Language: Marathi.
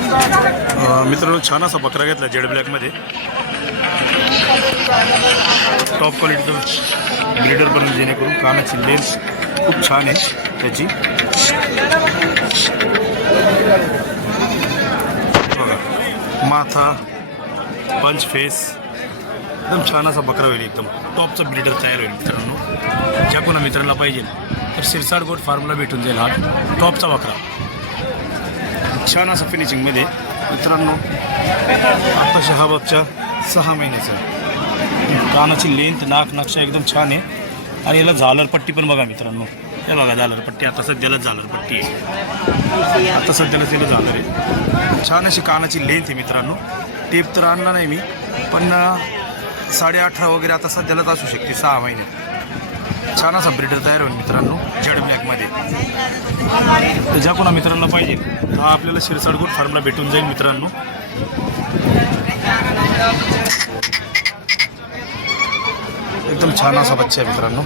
मित्रांनो छान असा बकरा घेतला जेड ब्लॅकमध्ये टॉप क्वालिटीचं ब्रिडर बनवलं जेणेकरून कानाची लेन्स खूप छान आहे त्याची. माथा पंच फेस एकदम छान असा बकरा होईल एकदम. टॉपचा ब्रिडर तयार होईल मित्रांनो. ज्या कोणा मित्रांना पाहिजे तर सिरसाड गोट फार्मला भेटून जाईल हा. टॉपचा बकरा. छान असं फिनिशिंगमध्ये मित्रांनो आत्ताशा हा सहा महिन्याचा. कानाची लेंथ नाक नक्षा एकदम छान आहे. आणि याला झालर पट्टी पण बघा मित्रांनो. हे बघा झालर पट्टी. आता सध्याला झालर पट्टी आहे. आता सध्याला तिला झालर आहे. छान अशी कानाची लेंथ आहे मित्रांनो. टेप तर आणला नाही मी पण साडे अठरा वगैरे आता सध्यालाच असू शकते सहा महिन्यात छान असा ब्रिडर तयार होईल मित्रांनो जड ब्लॅकमध्ये तर ज्या कोणा मित्रांना पाहिजे हा आपल्याला शिरसाडगुड फार्मला भेटून जाईल मित्रांनो. एकदम छान असा बच्चा आहे मित्रांनो.